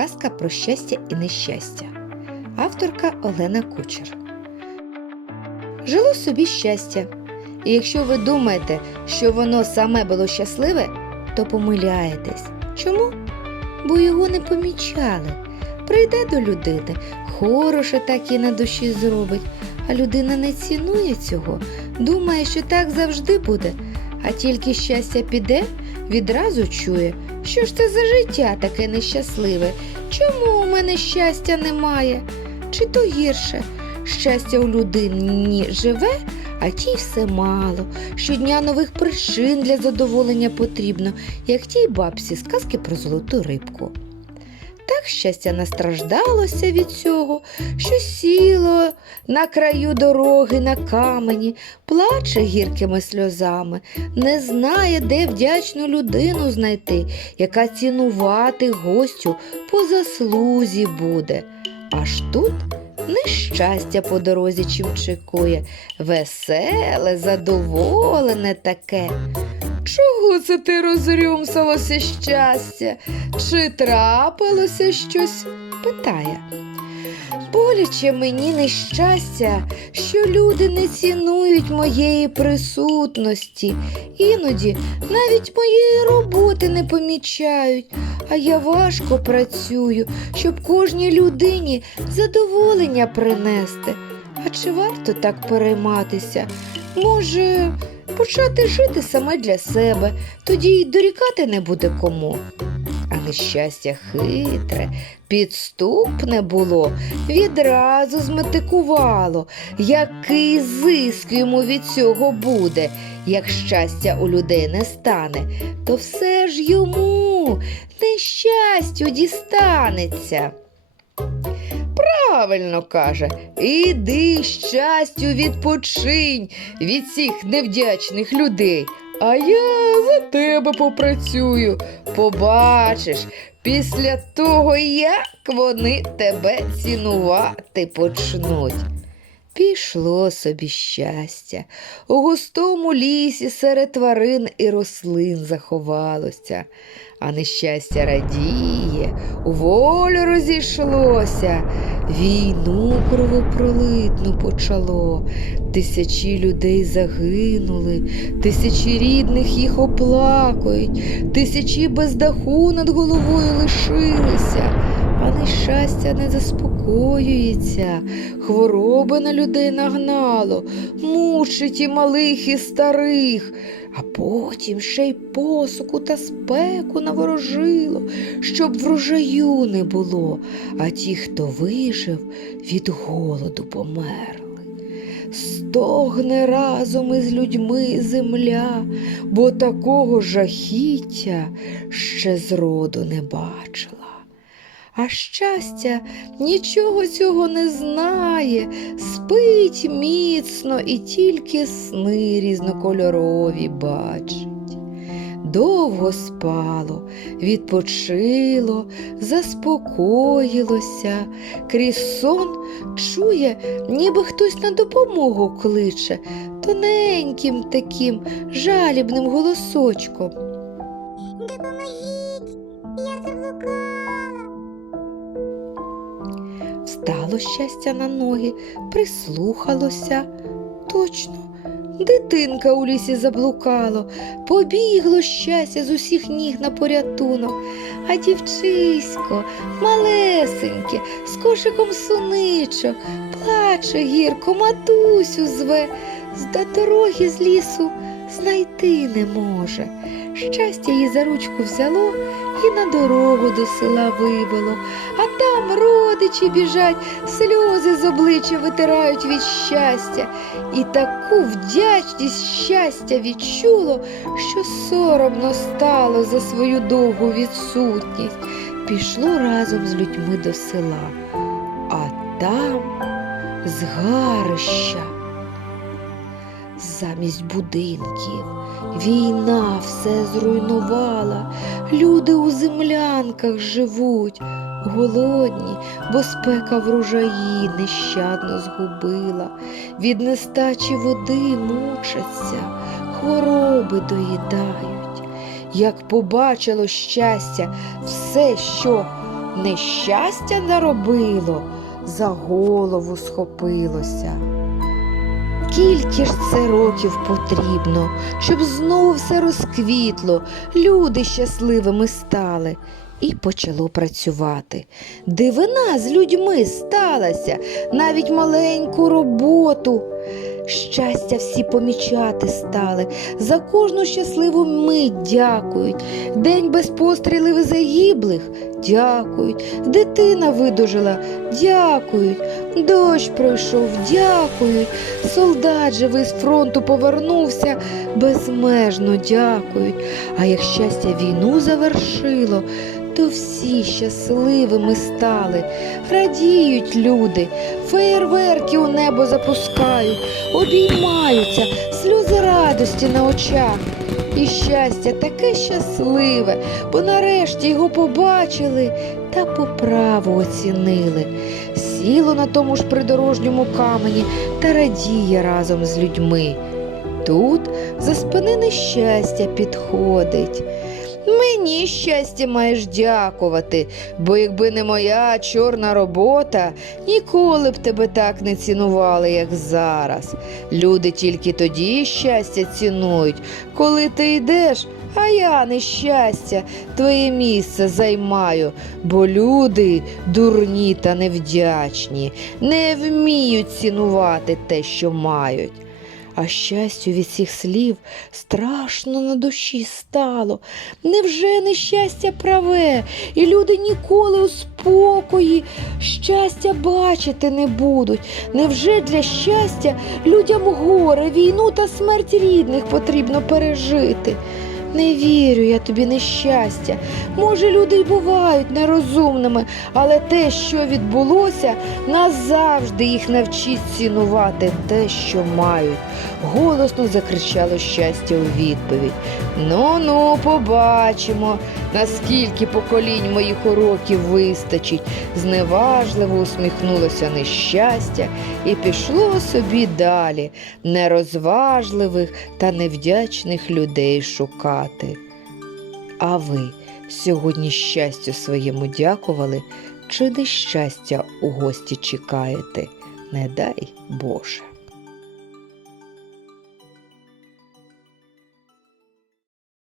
Казка про щастя і нещастя. Авторка Олена Кучер. Жило собі щастя. І якщо ви думаєте, що воно саме було щасливе, то помиляєтесь. Чому? Бо його не помічали. Прийде до людини, хороше так і на душі зробить, а людина не цінує цього, думає, що так завжди буде, а тільки щастя піде, відразу чує, що ж це за життя таке нещасливе, чому у мене щастя немає? Чи то гірше? Щастя у людині живе, а тій все мало. Щодня нових причин для задоволення потрібно, як тій бабці сказки про золоту рибку. Так щастя настраждалося від цього, що сіло на краю дороги на камені, плаче гіркими сльозами, не знає, де вдячну людину знайти, яка цінувати гостю по заслузі буде. Аж тут нещастя по дорозі чим чекує, веселе, задоволене таке. Чого це ти розрюмсалося щастя? Чи трапилося щось? питає. Боляче мені нещастя, що люди не цінують моєї присутності, іноді навіть моєї роботи не помічають, а я важко працюю, щоб кожній людині задоволення принести. А чи варто так перейматися? Може, почати жити саме для себе, тоді й дорікати не буде кому. А нещастя хитре, підступне було, відразу зметикувало, який зиск йому від цього буде. Як щастя у людей не стане, то все ж йому нещастю дістанеться. Правильно каже, іди щастю відпочинь від цих невдячних людей. А я за тебе попрацюю. Побачиш, після того, як вони тебе цінувати почнуть. Пішло собі щастя. У густому лісі серед тварин і рослин заховалося, а нещастя радіє, у волю розійшлося, війну кровопролитну почало. Тисячі людей загинули, тисячі рідних їх оплакують, тисячі без даху над головою лишилися, а нещастя не заспокоюється, хвороби на людей нагнало, мучить і малих, і старих, а потім ще й посуку та спеку наворожило, щоб врожаю не було, а ті, хто вижив, від голоду померли. Стогне разом із людьми земля, бо такого жахіття ще зроду не бачила. А щастя нічого цього не знає, спить міцно і тільки сни різнокольорові бачить. Довго спало, відпочило, заспокоїлося, крізь сон чує, ніби хтось на допомогу кличе, тоненьким таким жалібним голосочком. Допоможіть, я заблукала. Встало щастя на ноги, прислухалося. Точно, дитинка у лісі заблукало, побігло щастя з усіх ніг на порятунок, а дівчисько, малесеньке, з кошиком суничок, плаче гірко, матусю зве, з до дороги з лісу знайти не може. Щастя її за ручку взяло і на дорогу до села вивело, а там родичі біжать, сльози з обличчя витирають від щастя, і таку вдячність щастя відчуло, що соромно стало за свою довгу відсутність. Пішло разом з людьми до села, а там згарища. Замість будинків війна все зруйнувала, люди у землянках живуть, голодні, бо спека врожаї нещадно згубила, від нестачі води мучаться, хвороби доїдають. Як побачило щастя, все, що нещастя наробило, за голову схопилося. Скільки ж це років потрібно, щоб знову все розквітло, люди щасливими стали. І почало працювати. Дивина з людьми сталася, навіть маленьку роботу. Щастя всі помічати стали, за кожну щасливу мить дякують. День без пострілів і загиблих дякують. Дитина видужила, дякують. Дощ пройшов, дякують. Солдат живий з фронту повернувся, безмежно дякують. А як щастя війну завершило, то всі щасливими стали, радіють люди, феєрверки у небо запускають, обіймаються, сльози радості на очах. І щастя таке щасливе, бо нарешті його побачили та по праву оцінили. Сіло на тому ж придорожньому камені та радіє разом з людьми. Тут за спини нещастя підходить. Мені щастя маєш дякувати, бо якби не моя чорна робота, ніколи б тебе так не цінували, як зараз. Люди тільки тоді щастя цінують, коли ти йдеш, а я нещастя, твоє місце займаю, бо люди дурні та невдячні, не вміють цінувати те, що мають. А щастю від цих слів страшно на душі стало. Невже нещастя праве, і люди ніколи у спокої щастя бачити не будуть? Невже для щастя людям горе, війну та смерть рідних потрібно пережити? Не вірю я тобі нещастя. Може, люди й бувають нерозумними, але те, що відбулося, назавжди їх навчить цінувати те, що мають. Голосно закричало щастя у відповідь. Ну ну, побачимо, наскільки поколінь моїх уроків вистачить. Зневажливо усміхнулося нещастя і пішло собі далі, нерозважливих та невдячних людей шукати. А ви сьогодні щастю своєму дякували, чи нещастя у гості чекаєте? Не дай Боже.